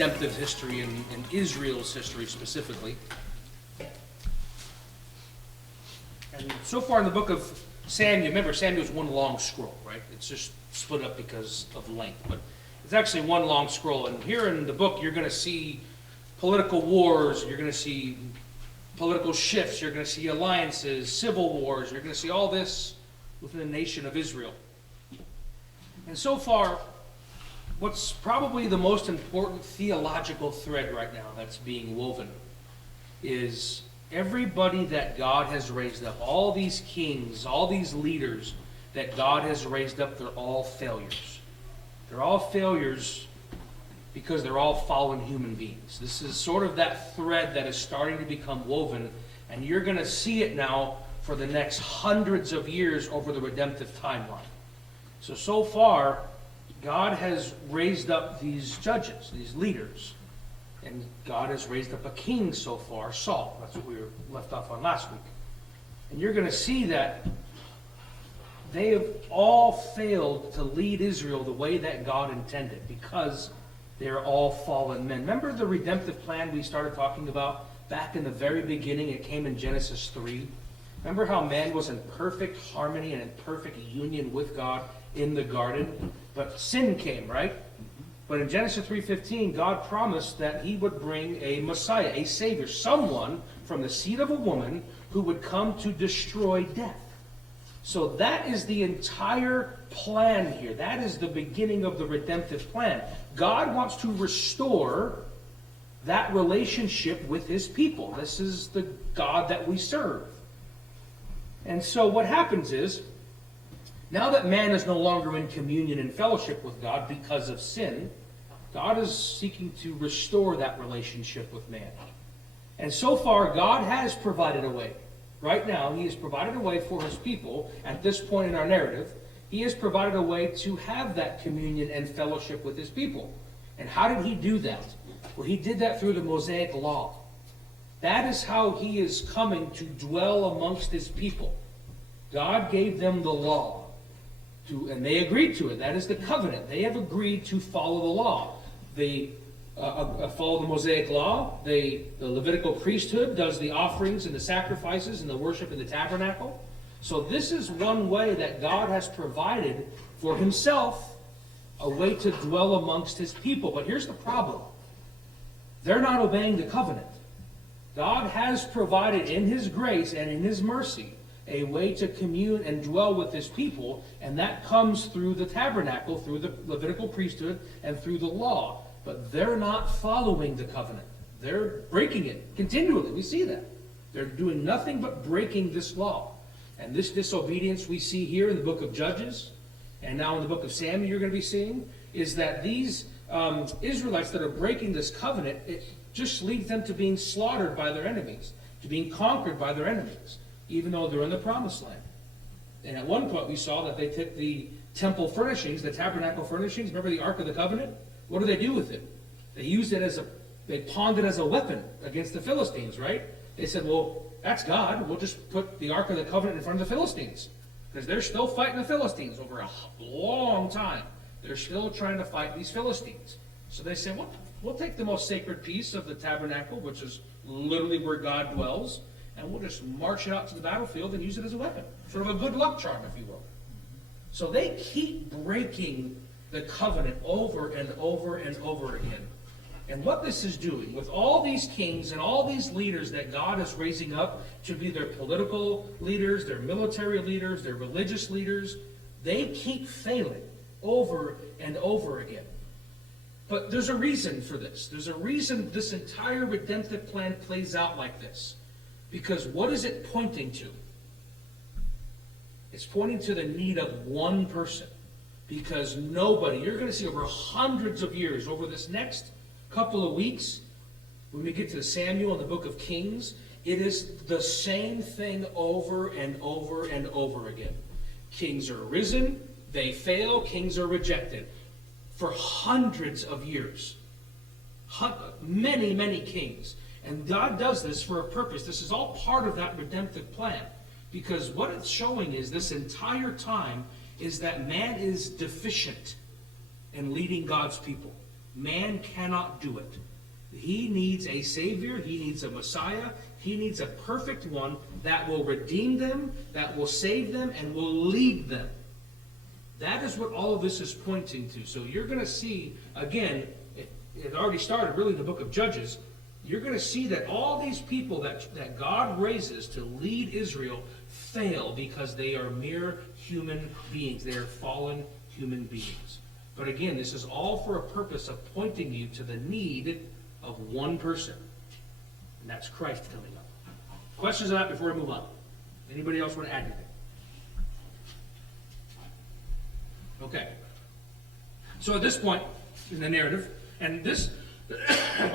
redemptive history and Israel's history specifically. And so far in the book of Samuel, remember Samuel's one long scroll, right? It's just split up because of length, but it's actually one long scroll. And here in the book, you're going to see political wars, you're going to see political shifts, you're going to see alliances, civil wars, you're going to see all this within the nation of Israel. And so far, what's probably the most important theological thread right now that's being woven is everybody that God has raised up, all these kings, all these leaders that God has raised up, they're all failures. They're all failures because they're all fallen human beings. This is sort of that thread that is starting to become woven, and you're going to see it now for the next hundreds of years over the redemptive timeline. So far, God has raised up these judges, these leaders, and God has raised up a king so far, Saul. That's what we were left off on last week. And you're going to see that they have all failed to lead Israel the way that God intended because they're all fallen men. Remember the redemptive plan we started talking about back in the very beginning? It came in Genesis 3. Remember how man was in perfect harmony and in perfect union with God in the garden? But sin came, right? But in Genesis 3:15, God promised that he would bring a Messiah, a Savior, someone from the seed of a woman who would come to destroy death. So that is the entire plan here. That is the beginning of the redemptive plan. God wants to restore that relationship with his people. This is the God that we serve. And so what happens is, now that man is no longer in communion and fellowship with God because of sin, God is seeking to restore that relationship with man. And so far, God has provided a way. Right now, he has provided a way for his people. At this point in our narrative, he has provided a way to have that communion and fellowship with his people. And how did he do that? Well, he did that through the Mosaic Law. That is how he is coming to dwell amongst his people. God gave them the law, and they agreed to it. That is the covenant. They have agreed to follow the law. They follow the Mosaic Law. The Levitical priesthood does the offerings and the sacrifices and the worship in the tabernacle. So this is one way that God has provided for himself a way to dwell amongst his people. But here's the problem. They're not obeying the covenant. God has provided in his grace and in his mercy a way to commune and dwell with his people, and that comes through the tabernacle, through the Levitical priesthood, and through the law. But they're not following the covenant. They're breaking it continually. We see that. They're doing nothing but breaking this law. And this disobedience we see here in the book of Judges, and now in the book of Samuel you're going to be seeing, is that these Israelites that are breaking this covenant, it just leads them to being slaughtered by their enemies, to being conquered by their enemies, even though they're in the promised land. And at one point we saw that they took the temple furnishings, the tabernacle furnishings, remember the Ark of the Covenant? What do they do with it? They used it they pawned it as a weapon against the Philistines, right? They said, well, that's God. We'll just put the Ark of the Covenant in front of the Philistines. Because they're still fighting the Philistines over a long time. They're still trying to fight these Philistines. So they said, well, we'll take the most sacred piece of the tabernacle, which is literally where God dwells, and we'll just march it out to the battlefield and use it as a weapon. Sort of a good luck charm, if you will. So they keep breaking the covenant over and over and over again. And what this is doing with all these kings and all these leaders that God is raising up to be their political leaders, their military leaders, their religious leaders, they keep failing over and over again. But there's a reason for this. There's a reason this entire redemptive plan plays out like this. Because what is it pointing to? It's pointing to the need of one person. Because nobody, you're going to see over hundreds of years, over this next couple of weeks, when we get to Samuel and the book of Kings, it is the same thing over and over and over again. Kings are risen, they fail, kings are rejected. For hundreds of years. Many, many kings. And God does this for a purpose. This is all part of that redemptive plan. Because what it's showing is this entire time is that man is deficient in leading God's people. Man cannot do it. He needs a Savior. He needs a Messiah. He needs a perfect one that will redeem them, that will save them, and will lead them. That is what all of this is pointing to. So you're going to see, again, it already started really in the book of Judges. You're going to see that all these people that God raises to lead Israel fail because they are mere human beings. They are fallen human beings. But again, this is all for a purpose of pointing you to the need of one person. And that's Christ coming up. Questions on that before we move on? Anybody else want to add anything? Okay. So at this point in the narrative, and this,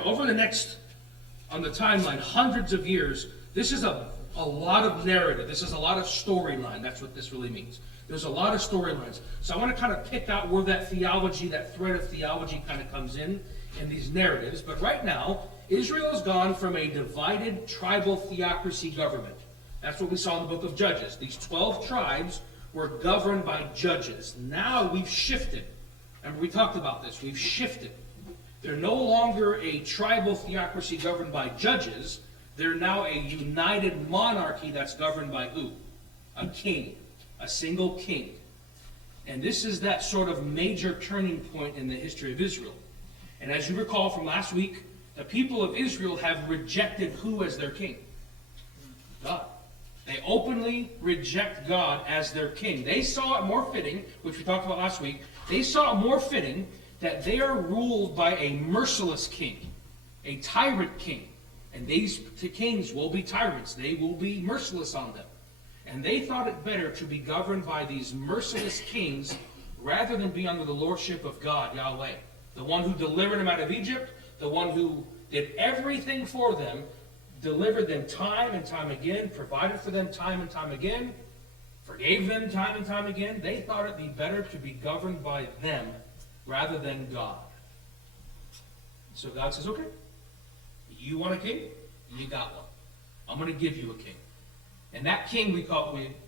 over the next, on the timeline, hundreds of years, this is a lot of narrative. This is a lot of storyline. That's what this really means. There's a lot of storylines. So I want to kind of pick out where that theology, that thread of theology kind of comes in these narratives. But right now, Israel has gone from a divided tribal theocracy government. That's what we saw in the book of Judges. These 12 tribes were governed by judges. Now we've shifted. Remember, we talked about this. We've shifted. They're no longer a tribal theocracy governed by judges. They're now a united monarchy that's governed by who? A king. A single king. And this is that sort of major turning point in the history of Israel. And as you recall from last week, the people of Israel have rejected who as their king? God. They openly reject God as their king. They saw it more fitting, which we talked about last week, they saw it more fitting that they are ruled by a merciless king, a tyrant king. And these kings will be tyrants. They will be merciless on them. And they thought it better to be governed by these merciless kings rather than be under the lordship of God, Yahweh. The one who delivered them out of Egypt, the one who did everything for them, delivered them time and time again, provided for them time and time again, forgave them time and time again. They thought it'd be better to be governed by them rather than God. So God says, okay, you want a king? You got one. I'm going to give you a king. And that king we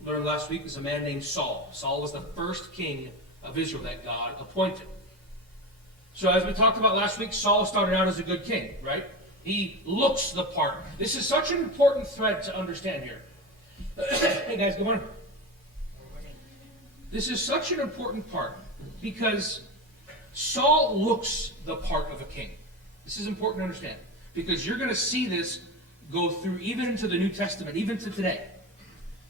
learned last week is a man named Saul. Saul was the first king of Israel that God appointed. So as we talked about last week, Saul started out as a good king, right? He looks the part. This is such an important thread to understand here. Hey guys, good morning. This is such an important part because Saul looks the part of a king. This is important to understand because you're going to see this go through even into the New Testament, even to today.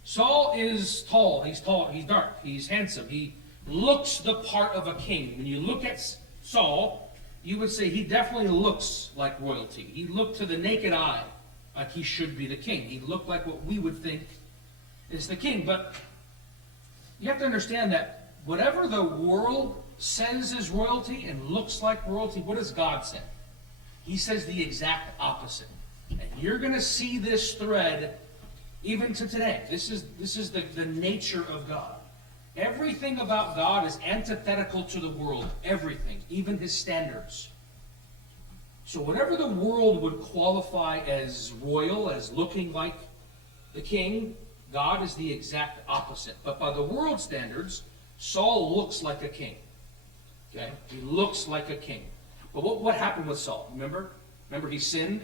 Saul is tall, he's dark, he's handsome, he looks the part of a king. When you look at Saul, you would say he definitely looks like royalty. He looked to the naked eye like he should be the king. He looked like what we would think is the king. But you have to understand that whatever the world says is royalty and looks like royalty, what does God say? He says the exact opposite. And you're going to see this thread even to today. This is the nature of God. Everything about God is antithetical to the world. Everything, even his standards. So whatever the world would qualify as royal, as looking like the king, God is the exact opposite. But by the world standards, Saul looks like a king. Okay? He looks like a king. But what happened with Saul? Remember he sinned?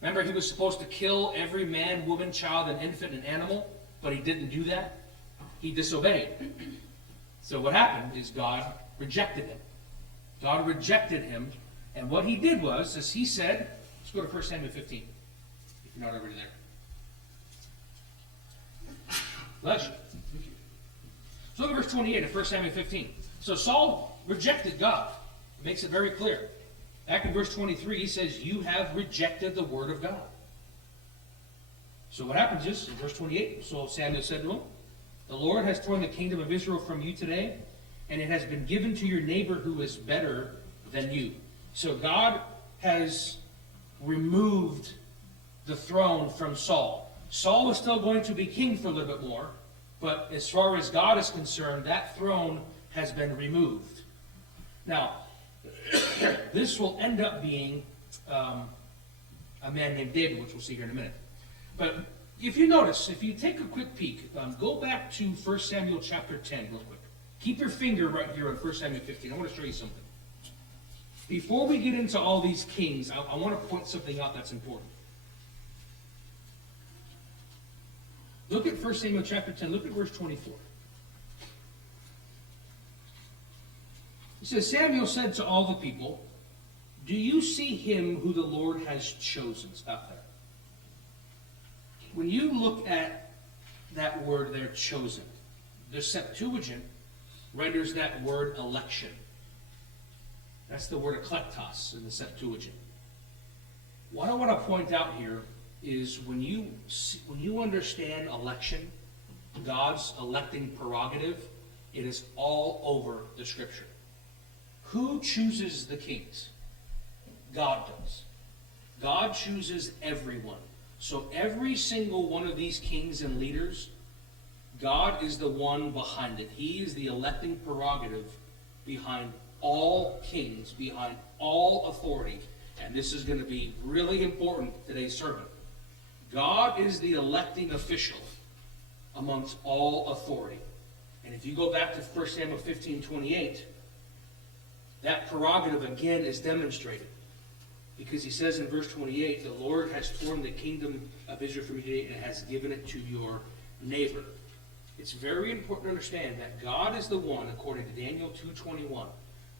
Remember he was supposed to kill every man, woman, child, and infant, and animal, but he didn't do that? He disobeyed. So what happened is God rejected him. God rejected him, and what he did was, as he said, let's go to 1 Samuel 15, if you're not already there. Bless you. So look at verse 28 of 1 Samuel 15. So Saul rejected God. It makes it very clear. Back in verse 23, he says, you have rejected the word of God. So what happens is, in verse 28, so Samuel said to him, the Lord has torn the kingdom of Israel from you today, and it has been given to your neighbor who is better than you. So God has removed the throne from Saul. Saul was still going to be king for a little bit more, but as far as God is concerned, that throne has been removed. Now, this will end up being a man named David, which we'll see here in a minute. But if you notice, if you take a quick peek, go back to 1 Samuel chapter 10 real quick. Keep your finger right here on 1 Samuel 15. I want to show you something. Before we get into all these kings, I want to point something out that's important. Look at 1 Samuel chapter 10. Look at verse 24. It says, Samuel said to all the people, do you see him who the Lord has chosen? Stop there. When you look at that word there, chosen, the Septuagint renders that word election. That's the word eklektos in the Septuagint. What I want to point out here is when you understand election, God's electing prerogative, it is all over the Scripture. Who chooses the kings? God does. God chooses everyone. So every single one of these kings and leaders, God is the one behind it. He is the electing prerogative behind all kings, behind all authority. And this is going to be really important in today's sermon. God is the electing official amongst all authority. And if you go back to 1 Samuel 15:28, that prerogative again is demonstrated. Because he says in verse 28, the Lord has torn the kingdom of Israel from you and has given it to your neighbor. It's very important to understand that God is the one, according to Daniel 2:21,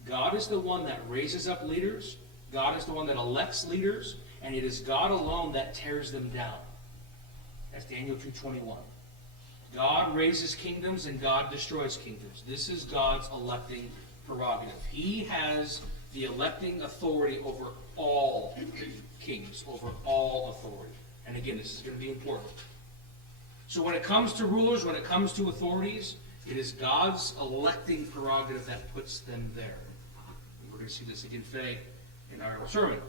God is the one that raises up leaders, God is the one that elects leaders, and it is God alone that tears them down. That's Daniel 2:21. God raises kingdoms and God destroys kingdoms. This is God's electing prerogative. He has the electing authority over all kings, over all authority. And again, this is going to be important. So when it comes to rulers, when it comes to authorities, it is God's electing prerogative that puts them there. And we're going to see this again today in our sermon.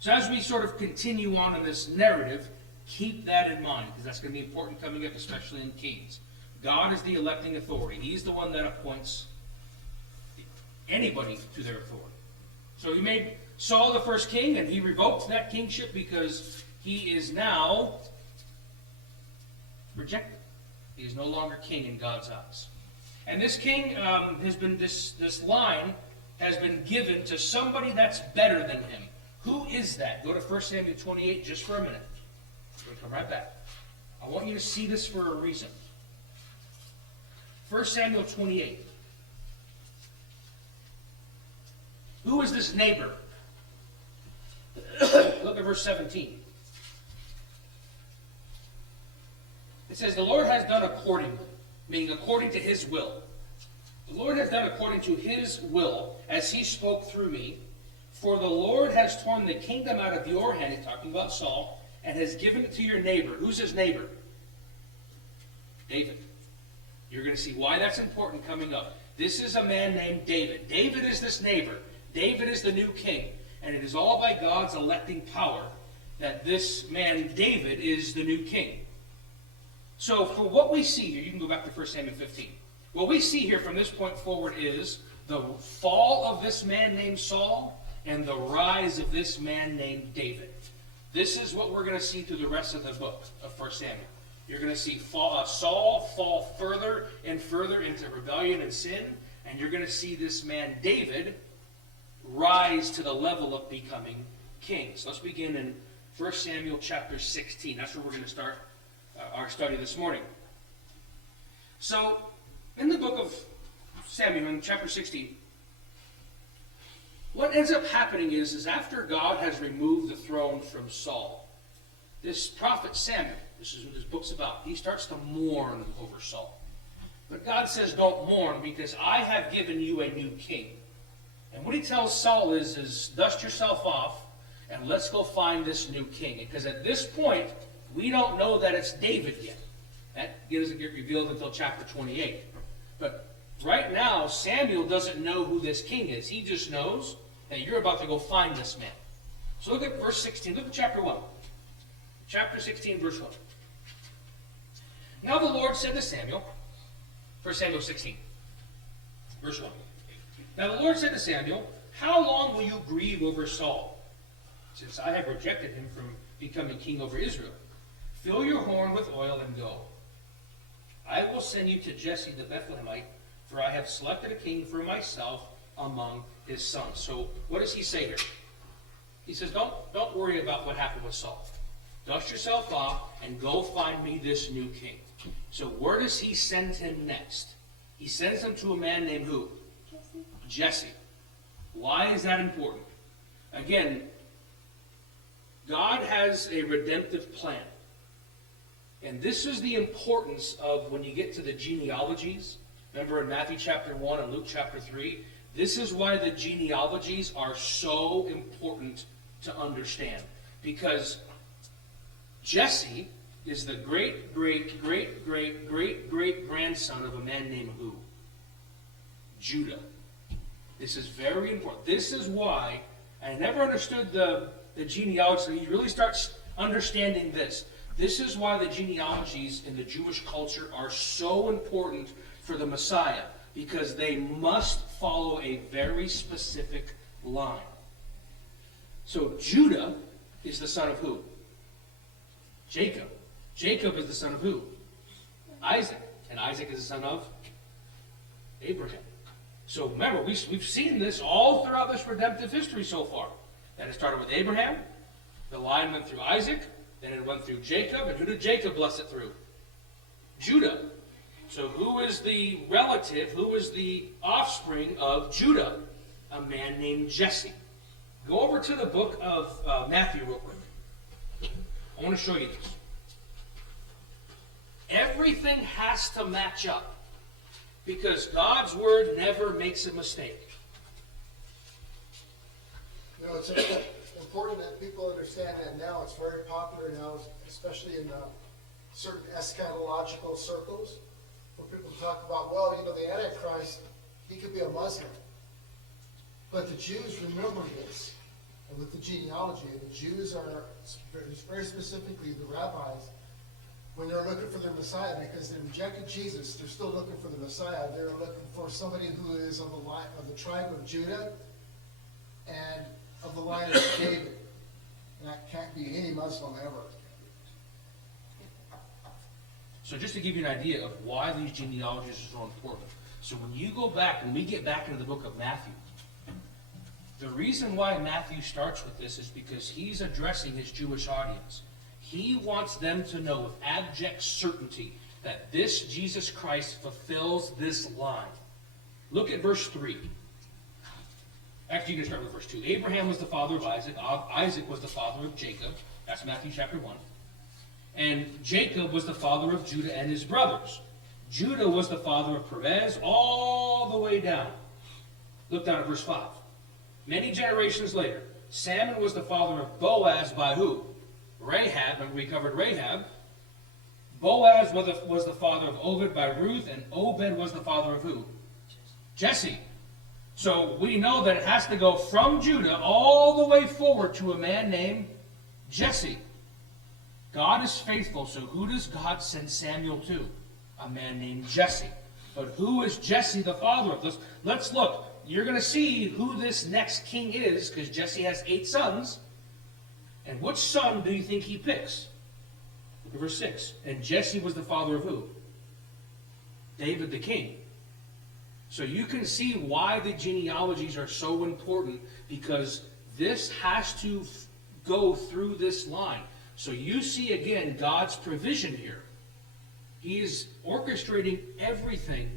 So as we sort of continue on in this narrative, keep that in mind, because that's going to be important coming up, especially in Kings. God is the electing authority. He's the one that appoints anybody to their authority. So he made Saul the first king, and he revoked that kingship because he is now rejected. He is no longer king in God's eyes. And this king has been, this line has been given to somebody that's better than him. Who is that? Go to 1 Samuel 28 just for a minute. We'll come right back. I want you to see this for a reason. 1 Samuel 28. Who is this neighbor? Look at verse 17. It says, the Lord has done accordingly, meaning according to his will. The Lord has done according to his will, as he spoke through me. For the Lord has torn the kingdom out of your hand, he's talking about Saul, and has given it to your neighbor. Who's his neighbor? David. You're going to see why that's important coming up. This is a man named David. David is this neighbor. David is the new king. And it is all by God's electing power that this man, David, is the new king. So for what we see here, you can go back to 1 Samuel 15. What we see here from this point forward is the fall of this man named Saul and the rise of this man named David. This is what we're going to see through the rest of the book of 1 Samuel. You're going to see Saul fall further and further into rebellion and sin, and you're going to see this man David rise to the level of becoming king. So let's begin in 1 Samuel chapter 16. That's where we're going to start our study this morning. So, in the book of Samuel, in chapter 16, what ends up happening is after God has removed the throne from Saul, this prophet Samuel, this is what this book's about, he starts to mourn over Saul. But God says, don't mourn, because I have given you a new king. And what he tells Saul is dust yourself off, and let's go find this new king. Because at this point, we don't know that it's David yet. That doesn't get revealed until chapter 28. But right now, Samuel doesn't know who this king is. He just knows that you're about to go find this man. So look at verse 16. Look at chapter 1. Chapter 16, verse 1. Now the Lord said to Samuel, 1 Samuel 16, verse 1. Now the Lord said to Samuel, how long will you grieve over Saul, since I have rejected him from becoming king over Israel? Fill your horn with oil and go. I will send you to Jesse the Bethlehemite, for I have selected a king for myself among his sons. So what does he say here? He says, don't worry about what happened with Saul. Dust yourself off and go find me this new king. So where does he send him next? He sends him to a man named who? Jesse. Why is that important? Again, God has a redemptive plan. And this is the importance of when you get to the genealogies. Remember in Matthew chapter 1 and Luke chapter 3? This is why the genealogies are so important to understand. Because Jesse is the great-great-great-great-great-grandson of a man named who? Judah. This is very important. This is why I never understood the genealogy. So you really start understanding this. This is why the genealogies in the Jewish culture are so important for the Messiah, because they must follow a very specific line. So Judah is the son of who? Jacob. Jacob is the son of who? Isaac. And Isaac is the son of Abraham. So remember, we've seen this all throughout this redemptive history so far. That it started with Abraham, the line went through Isaac, then it went through Jacob, and who did Jacob bless it through? Judah. So who is the relative, who is the offspring of Judah? A man named Jesse. Go over to the book of Matthew real quick. I want to show you this. Everything has to match up, because God's word never makes a mistake. You know, it's important that people understand that now. It's very popular now, especially in certain eschatological circles, where people talk about, well, you know, the Antichrist, he could be a Muslim. But the Jews remember this, and with the genealogy, the Jews are, very specifically the rabbis, when they're looking for their Messiah, because they rejected Jesus, they're still looking for the Messiah. They're looking for somebody who is of the line of the tribe of Judah and of the line of David. And that can't be any Muslim ever. So just to give you an idea of why these genealogies are so important. So when you go back, when we get back into the book of Matthew, the reason why Matthew starts with this is because he's addressing his Jewish audience. He wants them to know with abject certainty that this Jesus Christ fulfills this line. Look at verse 3. Actually, you can start with verse 2. Abraham was the father of Isaac. Isaac was the father of Jacob. That's Matthew chapter 1. And Jacob was the father of Judah and his brothers. Judah was the father of Perez all the way down. Look down at verse 5. Many generations later, Samuel was the father of Boaz by who? Rahab, and we covered Rahab. Boaz was the father of Obed by Ruth, and Obed was the father of who? Jesse. So we know that it has to go from Judah all the way forward to a man named Jesse. God is faithful, so who does God send Samuel to? A man named Jesse. But who is Jesse the father of? Let's look. You're going to see who this next king is, because Jesse has 8 sons. And which son do you think he picks? Look at verse 6. And Jesse was the father of who? David the king. So you can see why the genealogies are so important, because this has to go through this line. So you see again God's provision here. He is orchestrating everything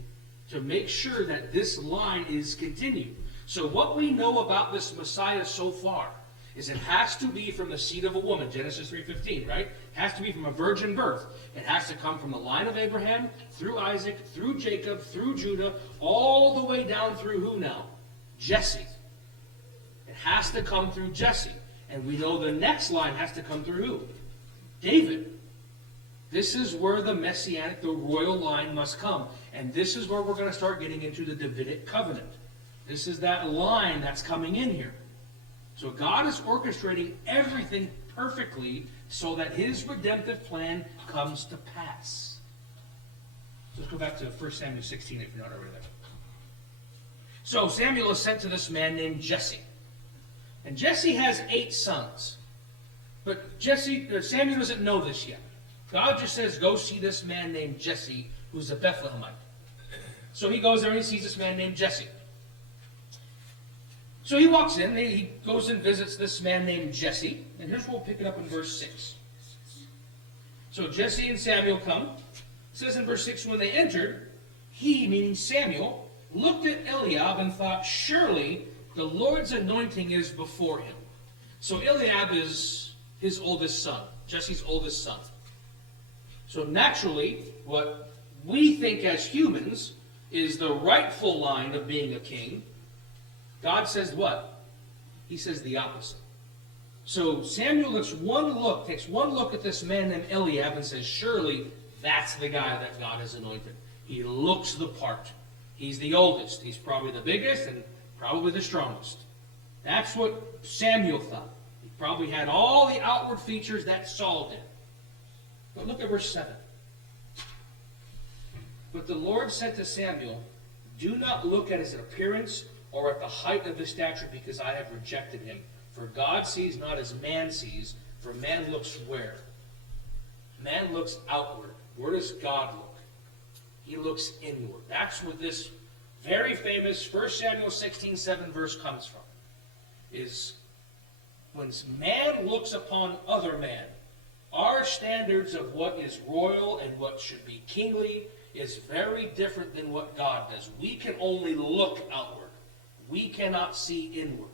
to make sure that this line is continued. So what we know about this Messiah so far is it has to be from the seed of a woman, Genesis 3:15, right? It has to be from a virgin birth. It has to come from the line of Abraham, through Isaac, through Jacob, through Judah, all the way down through who now? Jesse. It has to come through Jesse. And we know the next line has to come through who? David. This is where the messianic, the royal line must come. And this is where we're going to start getting into the Davidic covenant. This is that line that's coming in here. So God is orchestrating everything perfectly so that his redemptive plan comes to pass. So let's go back to 1 Samuel 16 if you're not already there. So Samuel is sent to this man named Jesse. And Jesse has 8 sons. But Samuel doesn't know this yet. God just says, go see this man named Jesse, who's a Bethlehemite. So he goes there and he sees this man named Jesse. So he walks in, he goes and visits this man named Jesse, and here's what we'll pick it up in verse 6. So Jesse and Samuel come. It says in verse 6, when they entered, he, meaning Samuel, looked at Eliab and thought, surely the Lord's anointing is before him. So Eliab is his oldest son, Jesse's oldest son. So naturally, what we think as humans is the rightful line of being a king. God says what? He says the opposite. So Samuel takes one look at this man named Eliab and says, surely that's the guy that God has anointed. He looks the part. He's the oldest. He's probably the biggest and probably the strongest. That's what Samuel thought. He probably had all the outward features that Saul did. But look at verse 7. But the Lord said to Samuel, do not look at his appearance or at the height of his stature, because I have rejected him. For God sees not as man sees, for man looks where? Man looks outward. Where does God look? He looks inward. That's where this very famous 1 Samuel 16:7 verse comes from. Is when man looks upon other man, our standards of what is royal and what should be kingly is very different than what God does. We can only look outward. We cannot see inward.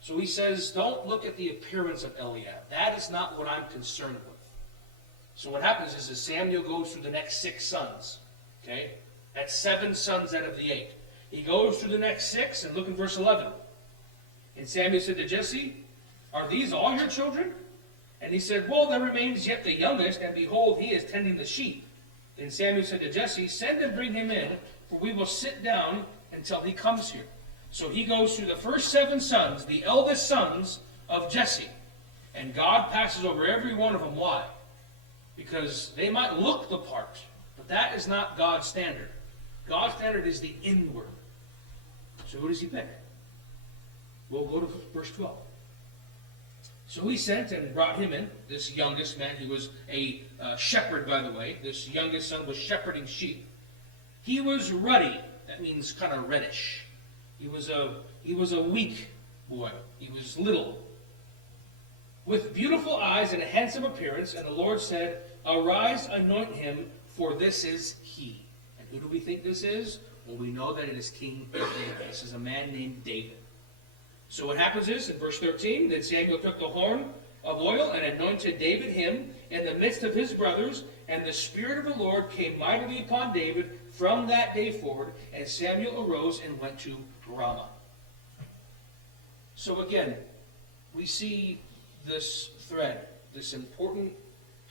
So he says, don't look at the appearance of Eliab. That is not what I'm concerned with. So what happens is Samuel goes through the next 6 sons. Okay? That's 7 sons out of the 8. He goes through the next 6, and look in verse 11. And Samuel said to Jesse, are these all your children? And he said, well, there remains yet the youngest, and behold, he is tending the sheep. Then Samuel said to Jesse, send and bring him in, for we will sit down until he comes here. So he goes through the first 7 sons, the eldest sons of Jesse. And God passes over every one of them. Why? Because they might look the part, but that is not God's standard. God's standard is the inward. So who does he pick? We'll go to verse 12. So he sent and brought him in, this youngest man. He was a shepherd, by the way. This youngest son was shepherding sheep. He was ruddy. That means kind of reddish. He was a weak boy. He was little, with beautiful eyes and a handsome appearance. And the Lord said, arise, anoint him, for this is he. And who do we think this is? Well, we know that it is King David. This is a man named David. So what happens is, in verse 13, then Samuel took the horn of oil and anointed David him in the midst of his brothers, and the Spirit of the Lord came mightily upon David from that day forward, and Samuel arose and went to Ramah. So again, we see this thread, this important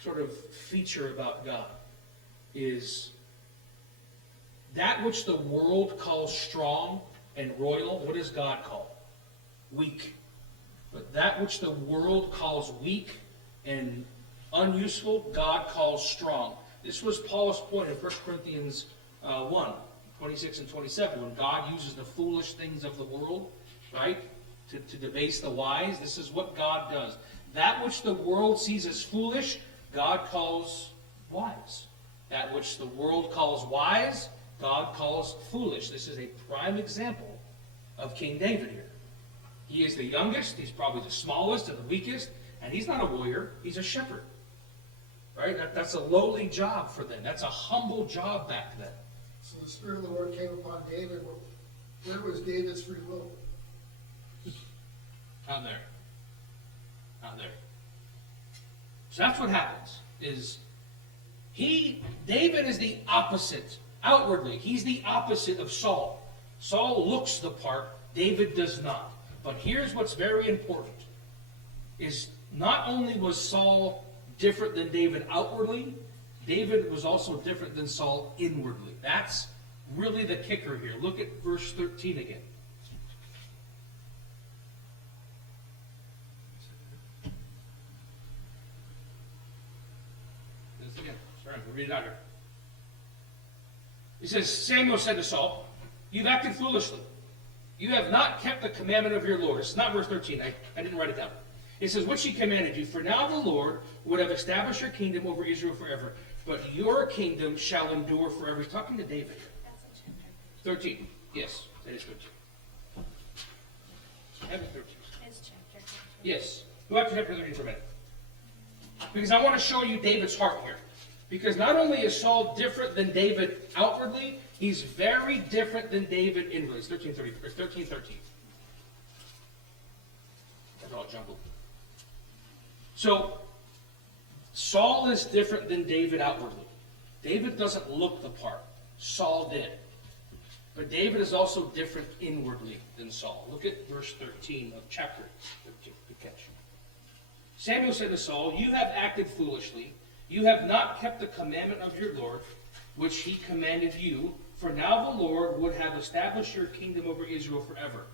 sort of feature about God, is that which the world calls strong and royal, what does God call? Weak. But that which the world calls weak and unuseful, God calls strong. This was Paul's point in 1 Corinthians 1, 26 and 27, when God uses the foolish things of the world, right, to debase the wise. This is what God does. That which the world sees as foolish, God calls wise. That which the world calls wise, God calls foolish. This is a prime example of King David here. He is the youngest, he's probably the smallest and the weakest, and he's not a warrior, he's a shepherd. Right? That's a lowly job for them. That's a humble job back then. So the Spirit of the Lord came upon David. Where was David's free will? Not there. Not there. So that's what happens, is David is the opposite, outwardly. He's the opposite of Saul. Saul looks the part, David does not. But here's what's very important, is not only was Saul different than David outwardly, David was also different than Saul inwardly. That's really the kicker here. Look at verse 13 again. This again. Sorry, we'll read it out here. He says, Samuel said to Saul, you've acted foolishly. You have not kept the commandment of your Lord. It's not verse 13. I didn't write it down. It says, which he commanded you. For now the Lord would have established your kingdom over Israel forever. But your kingdom shall endure forever. He's talking to David. 13. Yes, that is good. Chapter 13. It's chapter 13. Yes. Go back to chapter 13 for a minute. Because I want to show you David's heart here. Because not only is Saul different than David outwardly, he's very different than David inwardly. It's 13:13. That's all jumbled. So, Saul is different than David outwardly. David doesn't look the part. Saul did. But David is also different inwardly than Saul. Look at verse 13 of chapter 13. Good catch. Samuel said to Saul, "You have acted foolishly. You have not kept the commandment of your Lord, which he commanded you. For now the Lord would have established your kingdom over Israel forever."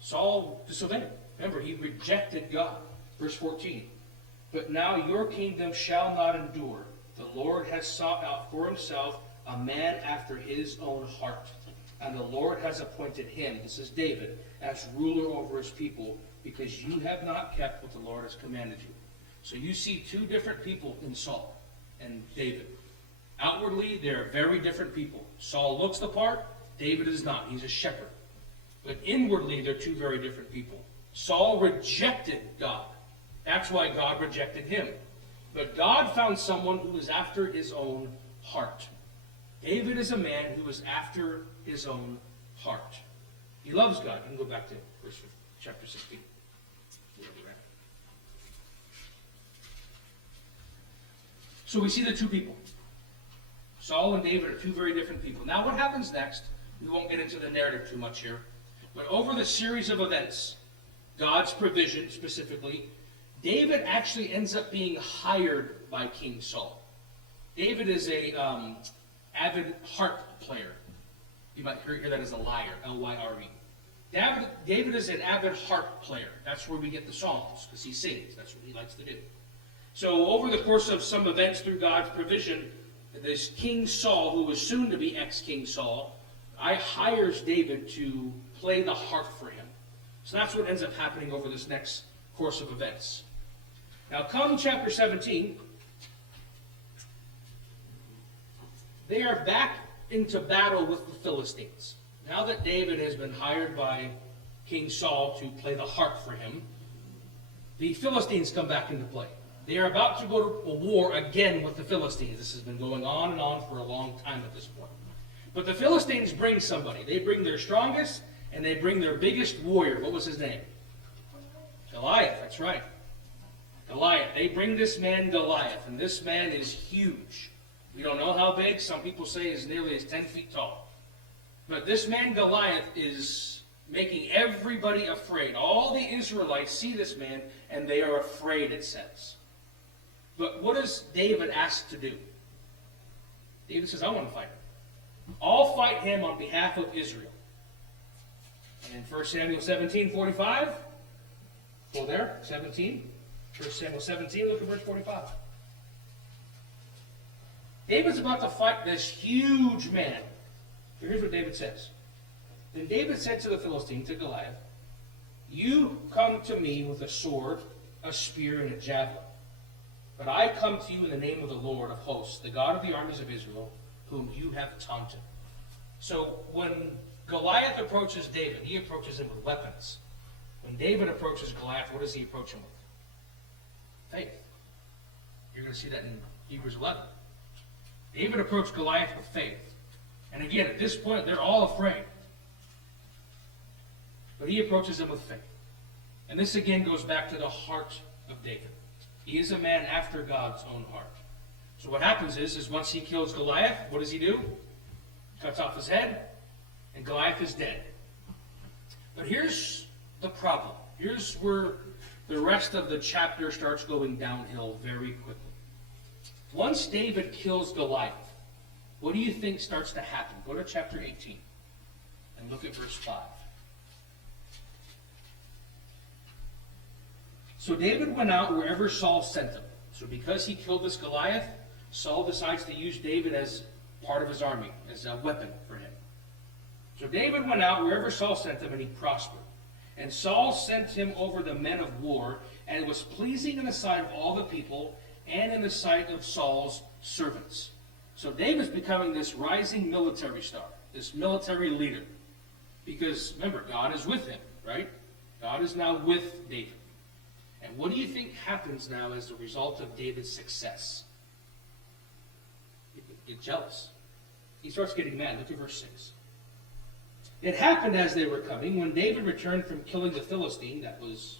Saul disobeyed. Remember, he rejected God. Verse 14. "But now your kingdom shall not endure. The Lord has sought out for himself a man after his own heart. And the Lord has appointed him," this is David, "as ruler over his people, because you have not kept what the Lord has commanded you." So you see two different people in Saul and David. Outwardly, they're very different people. Saul looks the part, David is not. He's a shepherd. But inwardly, they're two very different people. Saul rejected God. That's why God rejected him. But God found someone who was after his own heart. David is a man who is after his own heart. He loves God. You can go back to chapter 16. So we see the two people. Saul and David are two very different people. Now what happens next, we won't get into the narrative too much here, but over the series of events, God's provision specifically, David actually ends up being hired by King Saul. David is a avid harp player. You might hear that as a lyre, L-Y-R-E. David is an avid harp player. That's where we get the songs, because he sings. That's what he likes to do. So over the course of some events through God's provision, this King Saul, who was soon to be ex-King Saul, hires David to play the harp for him. So that's what ends up happening over this next course of events. Now come chapter 17, they are back into battle with the Philistines. Now that David has been hired by King Saul to play the harp for him, the Philistines come back into play. They are about to go to a war again with the Philistines. This has been going on and on for a long time at this point. But the Philistines bring somebody. They bring their strongest, and they bring their biggest warrior. What was his name? Goliath, that's right. Goliath. They bring this man Goliath, and this man is huge. We don't know how big. Some people say he's nearly 10 feet tall. But this man Goliath is making everybody afraid. All the Israelites see this man, and they are afraid, it says. But what does David ask to do? David says, "I want to fight him. I'll fight him on behalf of Israel." And in 1 Samuel 17:45, go there, 17. 1 Samuel 17, look at verse 45. David's about to fight this huge man. Here's what David says. "Then David said to the Philistine, to Goliath, 'You come to me with a sword, a spear, and a javelin. But I come to you in the name of the Lord of hosts, the God of the armies of Israel, whom you have taunted.'" So when Goliath approaches David, he approaches him with weapons. When David approaches Goliath, what does he approach him with? Faith. You're going to see that in Hebrews 11. David approached Goliath with faith. And again, at this point, they're all afraid. But he approaches him with faith. And this again goes back to the heart of David. He is a man after God's own heart. So what happens is once he kills Goliath, what does he do? Cuts off his head, and Goliath is dead. But here's the problem. Here's where the rest of the chapter starts going downhill very quickly. Once David kills Goliath, what do you think starts to happen? Go to chapter 18 and look at verse 5. "So David went out wherever Saul sent him." So because he killed this Goliath, Saul decides to use David as part of his army, as a weapon for him. "So David went out wherever Saul sent him, and he prospered. And Saul sent him over the men of war, and it was pleasing in the sight of all the people, and in the sight of Saul's servants." So David's becoming this rising military star, this military leader. Because, remember, God is with him, right? God is now with David. And what do you think happens now as a result of David's success? He gets jealous. He starts getting mad. Look at verse 6. It happened as they were coming, when David returned from killing the Philistine, that was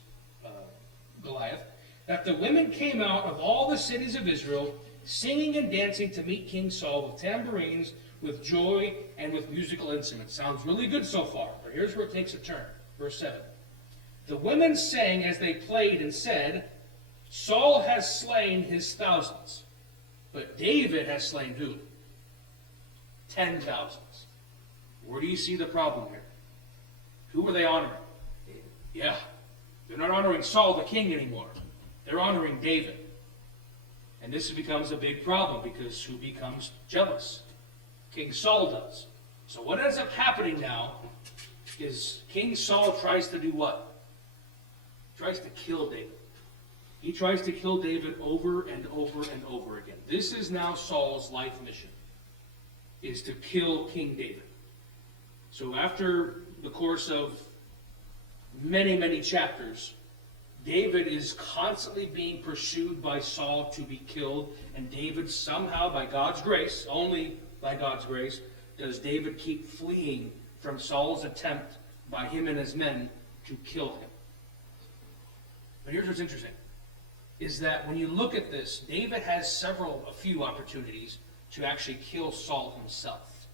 Goliath, that the women came out of all the cities of Israel, singing and dancing to meet King Saul with tambourines, with joy, and with musical instruments. Sounds really good so far, but here's where it takes a turn. Verse 7. The women sang as they played and said, Saul has slain his thousands, but David has slain who? 10,000s. Where do you see the problem here? Who are they honoring? Yeah, they're not honoring Saul the king anymore. They're honoring David. And this becomes a big problem because who becomes jealous? King Saul does. So what ends up happening now is King Saul tries to do what? He tries to kill David. He tries to kill David over and over and over again. This is now Saul's life mission, is to kill King David. So after the course of many, many chapters, David is constantly being pursued by Saul to be killed, and David somehow, by God's grace, only by God's grace, does David keep fleeing from Saul's attempt by him and his men to kill him. But here's what's interesting, is that when you look at this, David has a few opportunities to actually kill Saul himself.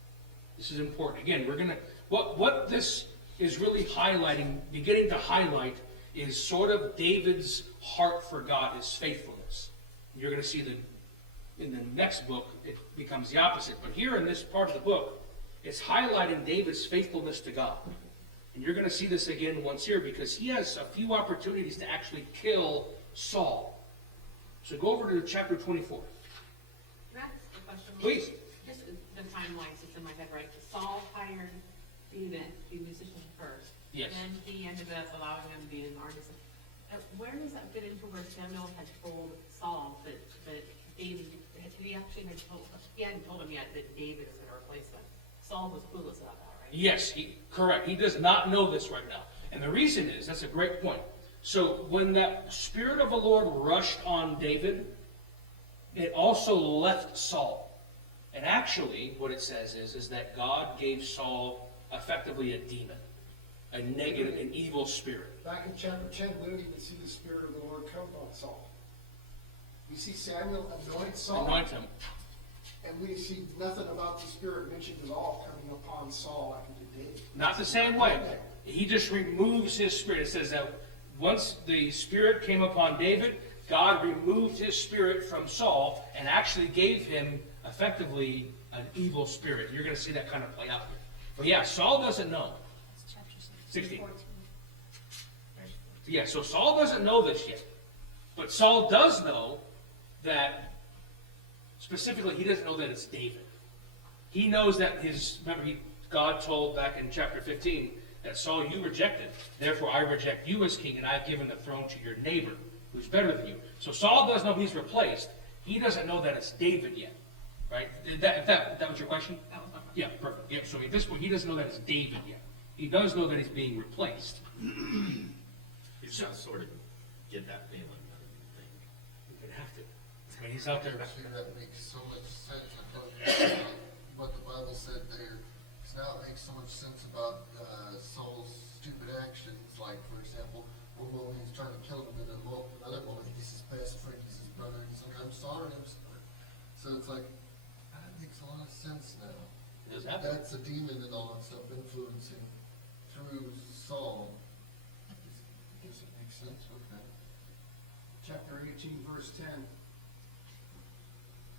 This is important. Again, we're going to, what this is really highlighting, beginning to highlight, is sort of David's heart for God, his faithfulness. You're going to see that in the next book, it becomes the opposite. But here in this part of the book, it's highlighting David's faithfulness to God. And you're going to see this again once here, because he has a few opportunities to actually kill Saul. So go over to chapter 24. Can I ask a question? Please. Just the timeline is in my head, right? Saul hired David to be a musician first. Yes. Then he ended up allowing him to be an artist. Where does that fit into where Samuel had told Saul that David, he hadn't told him yet that David is going to replace him? Saul was clueless about that, right? Yes, correct. He does not know this right now. And the reason is, that's a great point. So when that Spirit of the Lord rushed on David, it also left Saul. And actually, what it says is that God gave Saul effectively a demon, a negative, an evil spirit. Back in chapter 10, we don't even see the Spirit of the Lord come on Saul. We see Samuel anoint Saul. Anoint him. And we see nothing about the Spirit mentioned at all coming upon Saul like he did David. Not the same way. He just removes his spirit. It says that once the Spirit came upon David, God removed his spirit from Saul and actually gave him effectively an evil spirit. You're going to see that kind of play out here. But yeah, Saul doesn't know. It's chapter 16. 14. Yeah, so Saul doesn't know this yet. But Saul does know that, specifically, he doesn't know that it's David. He knows that God told back in chapter 15 that Saul, you rejected. Therefore, I reject you as king, and I've given the throne to your neighbor, who's better than you. So Saul does know he's replaced. He doesn't know that it's David yet. Right? That was your question? That was my question. Yeah, perfect. Yeah, so at this point, he doesn't know that it's David yet. He does know that he's being replaced. He's got to sort of get that feeling, I think. He could have to. I mean, he's out there. Actually, that makes so much sense. I thought what the Bible said there. Because now it makes so much sense about Saul's stupid actions. Like, for example, one moment he's trying to kill him, and another moment he's his best friend, he's his brother, and he's like, I'm sorry. So it's like, that makes a lot of sense now. It does happen. That's a demon and all that stuff influencing through Saul. Does it make sense? Okay. Chapter 18, verse 10.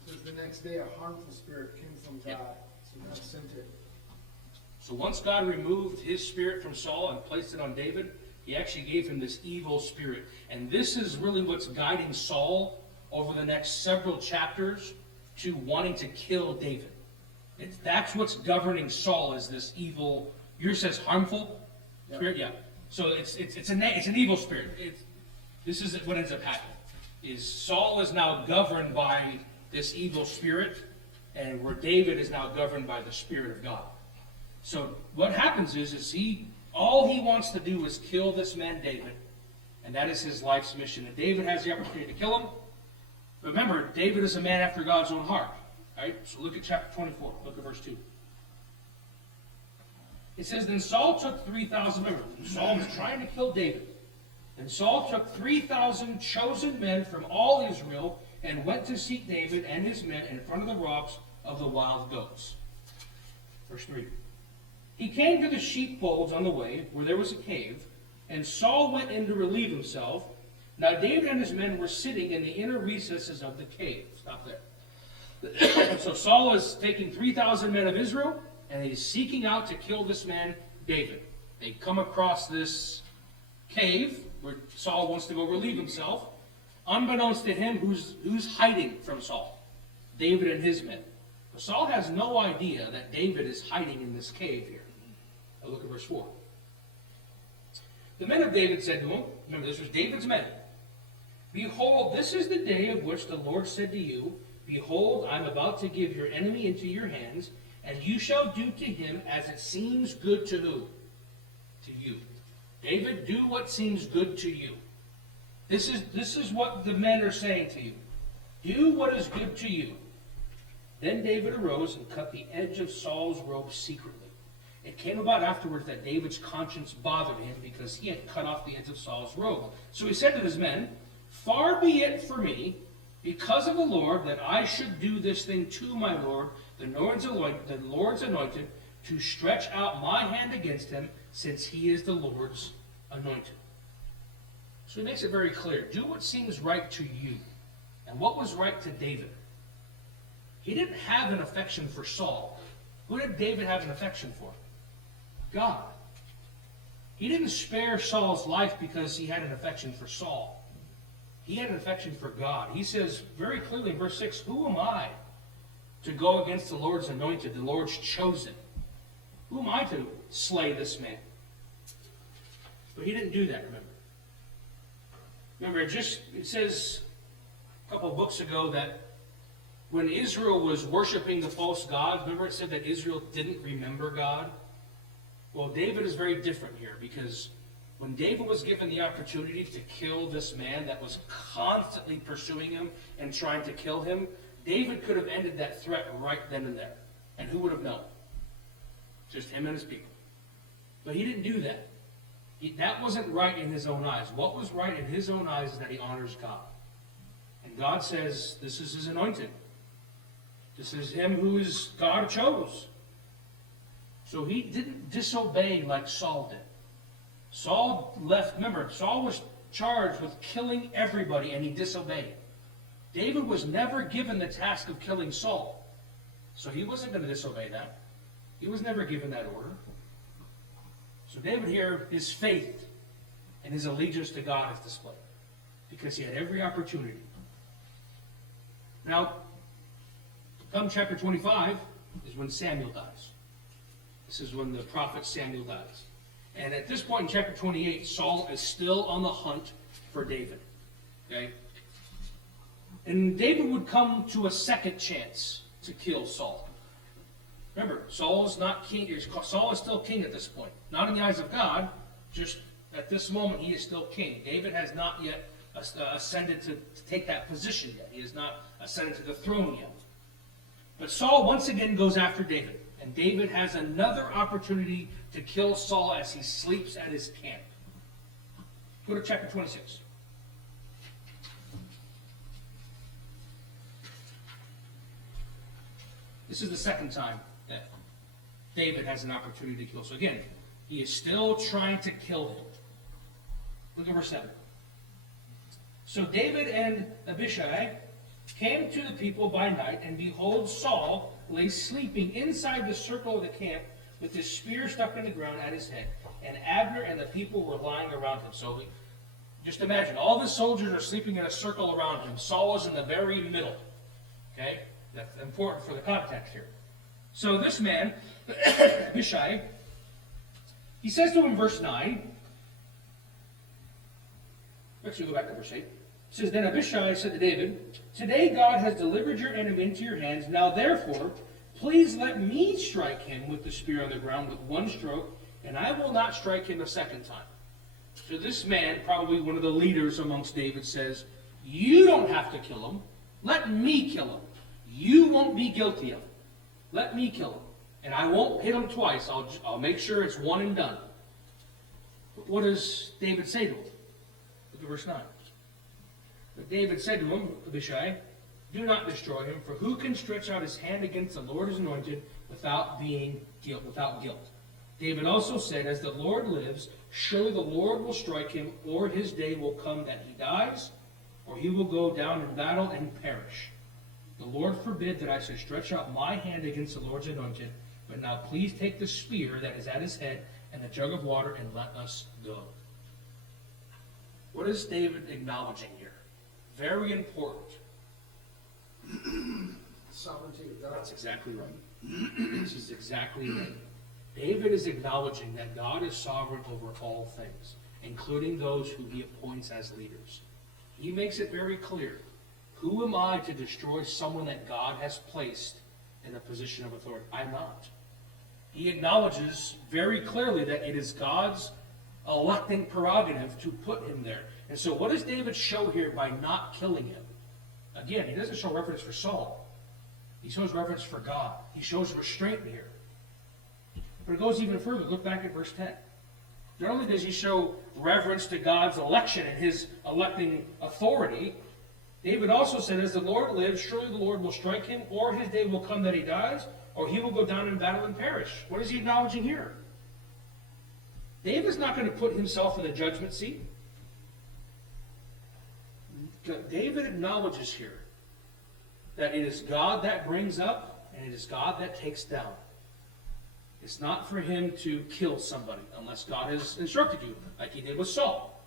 Says the next day a harmful spirit came from God, so God sent it. So once God removed his spirit from Saul and placed it on David, he actually gave him this evil spirit. And this is really what's guiding Saul over the next several chapters to wanting to kill David. That's what's governing Saul, is this evil, yours says harmful spirit? Yeah. So it's an evil spirit. This is what ends up happening, is Saul is now governed by this evil spirit, and where David is now governed by the Spirit of God. So what happens is he All he wants to do is kill this man David, and that is his life's mission. And David has the opportunity to kill him. Remember, David is a man after God's own heart. Right? So look at chapter 24. Look at verse 2. It says, Then Saul took 3,000, remember, Saul was trying to kill David. And Saul took 3,000 chosen men from all Israel and went to seek David and his men in front of the rocks of the wild goats. Verse 3. He came to the sheepfolds on the way, where there was a cave, and Saul went in to relieve himself. Now David and his men were sitting in the inner recesses of the cave. Stop there. So Saul is taking 3,000 men of Israel, and he's seeking out to kill this man, David. They come across this cave, where Saul wants to go relieve himself, unbeknownst to him who's hiding from Saul, David and his men. But Saul has no idea that David is hiding in this cave here. Now look at verse 4. The men of David said to him, remember this was David's men, Behold, this is the day of which the Lord said to you, Behold, I am about to give your enemy into your hands, and you shall do to him as it seems good to who? To you. David, do what seems good to you. This is what the men are saying to you. Do what is good to you. Then David arose and cut the edge of Saul's robe secretly. It came about afterwards that David's conscience bothered him because he had cut off the edge of Saul's robe. So he said to his men, Far be it for me, because of the Lord, that I should do this thing to my Lord, the Lord's anointed, to stretch out my hand against him, since he is the Lord's anointed. So he makes it very clear. Do what seems right to you. And what was right to David? He didn't have an affection for Saul. Who did David have an affection for? God. He didn't spare Saul's life because he had an affection for Saul. He had an affection for God. He says very clearly in verse 6, Who am I to go against the Lord's anointed, the Lord's chosen? Who am I to slay this man? But he didn't do that, remember. Remember, it says a couple of books ago that when Israel was worshiping the false gods, remember it said that Israel didn't remember God? Well, David is very different here, because when David was given the opportunity to kill this man that was constantly pursuing him and trying to kill him, David could have ended that threat right then and there. And who would have known? Just him and his people. But he didn't do that. That wasn't right in his own eyes. What was right in his own eyes is that he honors God. And God says, this is his anointed. This is him who is God chose. So he didn't disobey like Saul did. Saul left, remember, Saul was charged with killing everybody and he disobeyed. David was never given the task of killing Saul. So he wasn't going to disobey that. He was never given that order. So David here, his faith and his allegiance to God is displayed, because he had every opportunity. Now, come chapter 25 is when Samuel dies. This is when the prophet Samuel dies. And at this point in chapter 28, Saul is still on the hunt for David. Okay? And David would come to a second chance to kill Saul. Remember, Saul is not king. Saul is still king at this point. Not in the eyes of God, just at this moment he is still king. David has not yet ascended to take that position yet. He has not ascended to the throne yet. But Saul once again goes after David. And David has another opportunity to kill Saul as he sleeps at his camp. Go to chapter 26. This is the second time that David has an opportunity to kill. So again, he is still trying to kill him. Look at verse 7. So David and Abishai came to the people by night, and behold, Saul lay sleeping inside the circle of the camp with his spear stuck in the ground at his head. And Abner and the people were lying around him. So just imagine, all the soldiers are sleeping in a circle around him. Saul is in the very middle. Okay? That's important for the context here. So this man, Abishai, he says to him in verse 9, actually go back to verse 8. It says, Then Abishai said to David, Today God has delivered your enemy into your hands. Now therefore, please let me strike him with the spear on the ground with one stroke, and I will not strike him a second time. So this man, probably one of the leaders amongst David, says, you don't have to kill him. Let me kill him. You won't be guilty of it. Let me kill him. And I won't hit him twice. I'll make sure it's one and done. But what does David say to him? Look at verse 9. But David said to him, Abishai, do not destroy him, for who can stretch out his hand against the Lord's anointed without guilt? David also said, as the Lord lives, surely the Lord will strike him, or his day will come that he dies, or he will go down in battle and perish. The Lord forbid that I should stretch out my hand against the Lord's anointed, but now please take the spear that is at his head and the jug of water, and let us go. What is David acknowledging here? Very important. Sovereignty of God. That's exactly right. This is exactly right. David is acknowledging that God is sovereign over all things, including those who he appoints as leaders. He makes it very clear. Who am I to destroy someone that God has placed in a position of authority? I'm not. He acknowledges very clearly that it is God's electing prerogative to put him there. And so what does David show here by not killing him? Again, he doesn't show reverence for Saul. He shows reverence for God. He shows restraint here. But it goes even further. Look back at verse 10. Not only does he show reverence to God's election and his electing authority, David also said, as the Lord lives, surely the Lord will strike him, or his day will come that he dies, or he will go down in battle and perish. What is he acknowledging here? David's not going to put himself in the judgment seat. David acknowledges here that it is God that brings up, and it is God that takes down. It's not for him to kill somebody unless God has instructed you, like he did with Saul.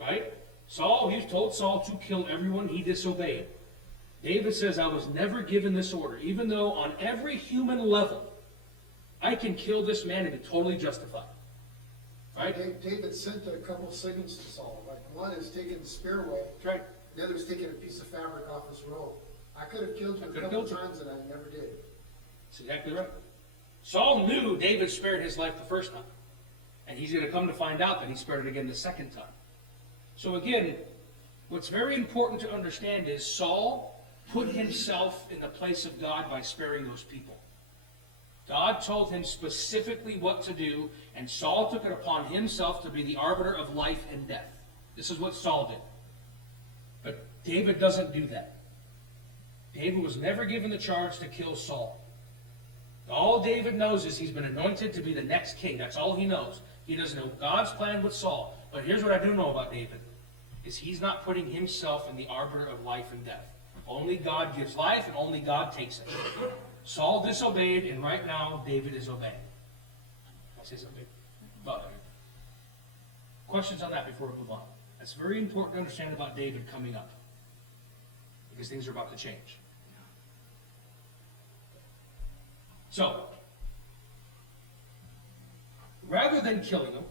Right? Saul, he told Saul to kill everyone he disobeyed. David says, I was never given this order, even though on every human level, I can kill this man and be totally justified. Right? David sent a couple signals to Saul. Like one is taking the spear away. That's right. The other is taking a piece of fabric off his robe. I could have killed you a could have couple killed you. times and I never did. That's exactly right. Saul knew David spared his life the first time. And he's going to come to find out that he spared it again the second time. So again, what's very important to understand is Saul put himself in the place of God by sparing those people. God told him specifically what to do, and Saul took it upon himself to be the arbiter of life and death. This is what Saul did. But David doesn't do that. David was never given the charge to kill Saul. All David knows is he's been anointed to be the next king. That's all he knows. He doesn't know God's plan with Saul. But here's what I do know about David, is he's not putting himself in the arbiter of life and death. Only God gives life, and only God takes it. Saul disobeyed, and right now, David is obeying. Can I say something? Questions on that before we move on? That's very important to understand about David coming up, because things are about to change. So, rather than killing him,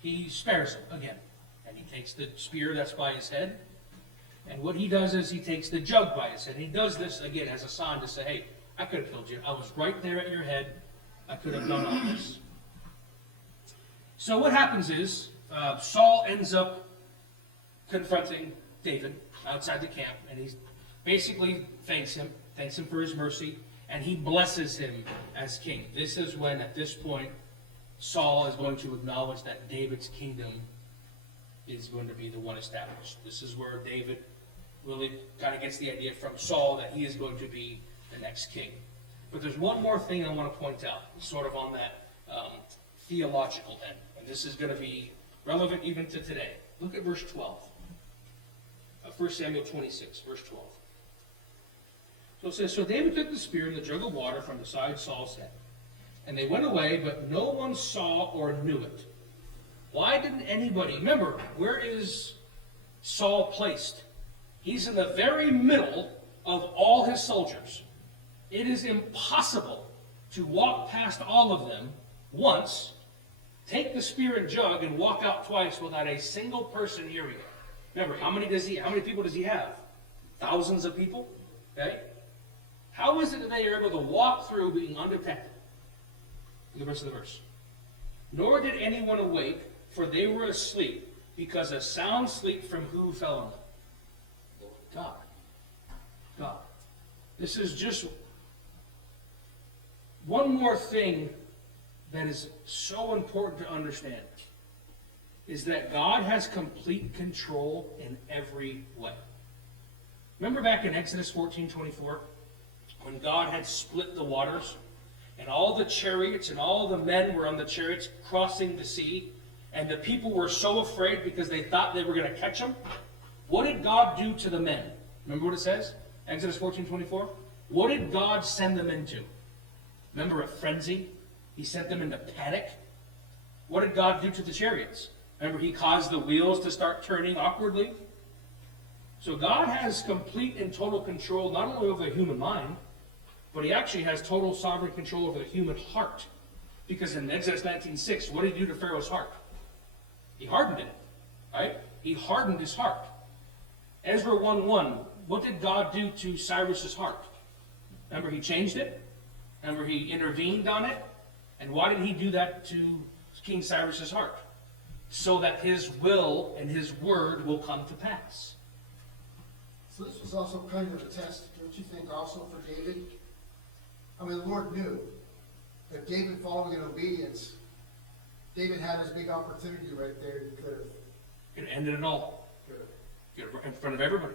he spares him again. And he takes the spear that's by his head. And what he does is he takes the jug by his head. And he does this, again, as a sign to say, hey, I could have killed you. I was right there at your head. I could have done all this. So what happens is, Saul ends up confronting David outside the camp. And he basically thanks him for his mercy. And he blesses him as king. This is when, at this point, Saul is going to acknowledge that David's kingdom is going to be the one established. This is where David really kind of gets the idea from Saul that he is going to be the next king. But there's one more thing I want to point out, sort of on that theological end. And this is going to be relevant even to today. Look at verse 12. 1 Samuel 26, verse 12. So it says, so David took the spear and the jug of water from beside Saul's head. And they went away, but no one saw or knew it. Why didn't anybody? Remember, where is Saul placed? He's in the very middle of all his soldiers. It is impossible to walk past all of them once, take the spear and jug, and walk out twice without a single person hearing it. Remember, how many people does he have? Thousands of people? Okay? How is it that they are able to walk through being undetected? The rest of the verse. Nor did anyone awake, for they were asleep, because a sound sleep from who fell on them? God. God. This is just one more thing that is so important to understand, is that God has complete control in every way. Remember back in Exodus 14:24, when God had split the waters, and all the chariots and all the men were on the chariots crossing the sea, and the people were so afraid because they thought they were going to catch them? What did God do to the men? Remember what it says? Exodus 14:24. What did God send them into? Remember, a frenzy? He sent them into panic. What did God do to the chariots? Remember, he caused the wheels to start turning awkwardly. So God has complete and total control not only over the human mind, but he actually has total sovereign control over the human heart. Because in Exodus 19:6, what did he do to Pharaoh's heart? He hardened it, right? He hardened his heart. Ezra 1:1, what did God do to Cyrus's heart? Remember, he changed it. Remember, he intervened on it. And why did he do that to King Cyrus's heart? So that his will and his word will come to pass. So this was also kind of a test, don't you think, also for David? I mean, the Lord knew that David following in obedience, David had his big opportunity right there. He could have. It ended it all. Get it in front of everybody.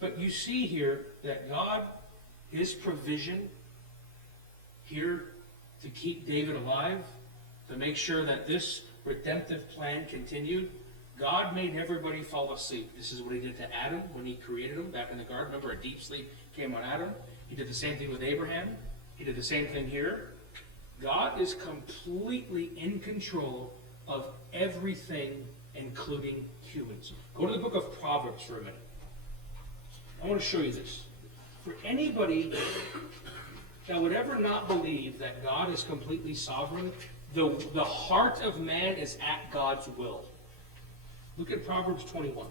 But you see here that God, his provision here to keep David alive, to make sure that this redemptive plan continued, God made everybody fall asleep. This is what he did to Adam when he created him back in the garden. Remember, a deep sleep came on Adam. He did the same thing with Abraham. He did the same thing here. God is completely in control of everything, including humans. Go to the book of Proverbs for a minute. I want to show you this. For anybody that would ever not believe that God is completely sovereign, the heart of man is at God's will. Look at Proverbs 21.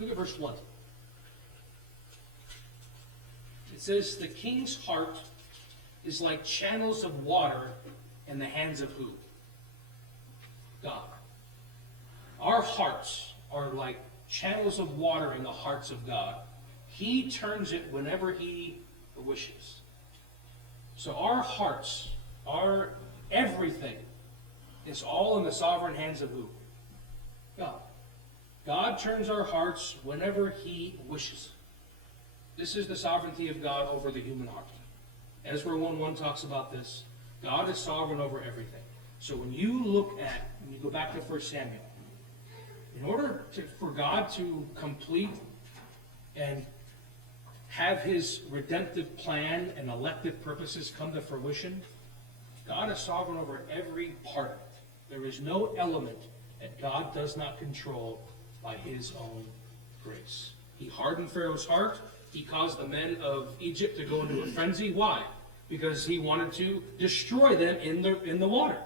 Look at verse 1. It says, the king's heart is like channels of water in the hands of who? God. Our hearts are like channels of water in the hearts of God. He turns it whenever he wishes. So our hearts, our everything, is all in the sovereign hands of who? God. God turns our hearts whenever he wishes. This is the sovereignty of God over the human heart. Ezra 1:1 talks about this. God is sovereign over everything. So when you go back to 1 Samuel, in order for God to complete and have his redemptive plan and elective purposes come to fruition, God is sovereign over every part of it. There is no element that God does not control by his own grace. He hardened Pharaoh's heart. He caused the men of Egypt to go into a frenzy. Why? Because he wanted to destroy them in the water,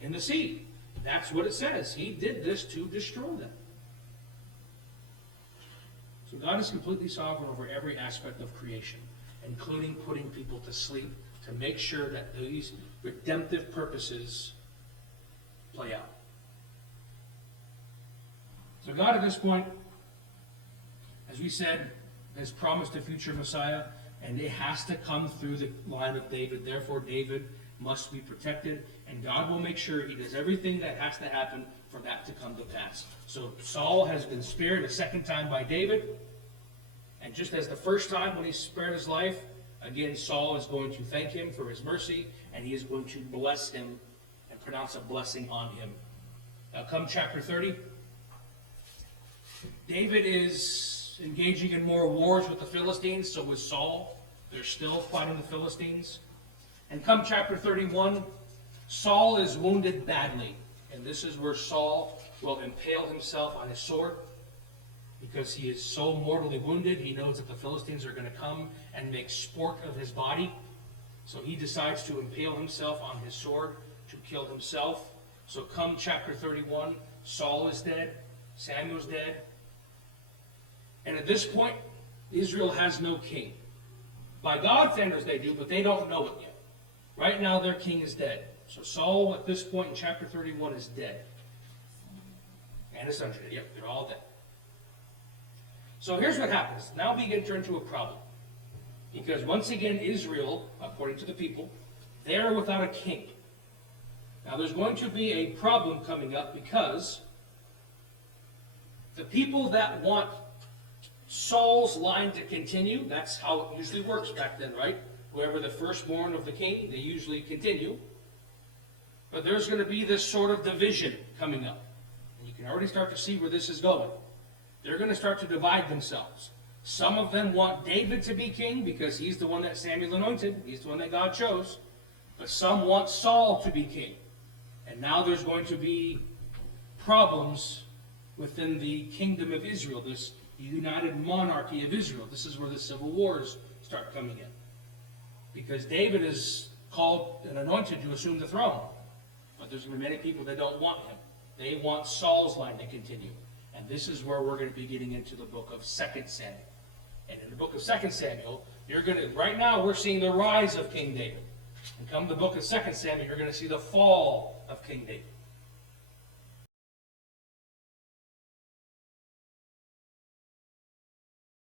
in the sea. That's what it says. He did this to destroy them. So God is completely sovereign over every aspect of creation, including putting people to sleep to make sure that these redemptive purposes play out. So God at this point, as we said, has promised a future Messiah, and it has to come through the line of David. Therefore, David must be protected, and God will make sure he does everything that has to happen for that to come to pass. So Saul has been spared a second time by David, and just as the first time when he spared his life, again, Saul is going to thank him for his mercy, and he is going to bless him and pronounce a blessing on him. Now come chapter 30. David is engaging in more wars with the Philistines, so with Saul, they're still fighting the Philistines. And come chapter 31, Saul is wounded badly. And this is where Saul will impale himself on his sword. Because he is so mortally wounded, he knows that the Philistines are going to come and make sport of his body. So he decides to impale himself on his sword to kill himself. So come chapter 31, Saul is dead, Samuel's dead, And at this point, Israel has no king. By God's standards they do, but they don't know it yet. Right now their king is dead. So Saul at this point in chapter 31 is dead. And his sons are dead. Yep, they're all dead. So here's what happens. Now we enter into a problem. Because once again, Israel, according to the people, they're without a king. Now there's going to be a problem coming up because the people that want Saul's line to continue, that's how it usually works back then, right? Whoever the firstborn of the king, they usually continue. But there's going to be this sort of division coming up. And you can already start to see where this is going. They're going to start to divide themselves. Some of them want David to be king because he's the one that Samuel anointed. He's the one that God chose. But some want Saul to be king. And now there's going to be problems within the kingdom of Israel, this united monarchy of Israel. This is where the civil wars start coming in. Because David is called and anointed to assume the throne. But there's going to be many people that don't want him. They want Saul's line to continue. And this is where we're going to be getting into the book of 2 Samuel. And in the book of 2 Samuel, right now we're seeing the rise of King David. And come the book of 2 Samuel, you're going to see the fall of King David.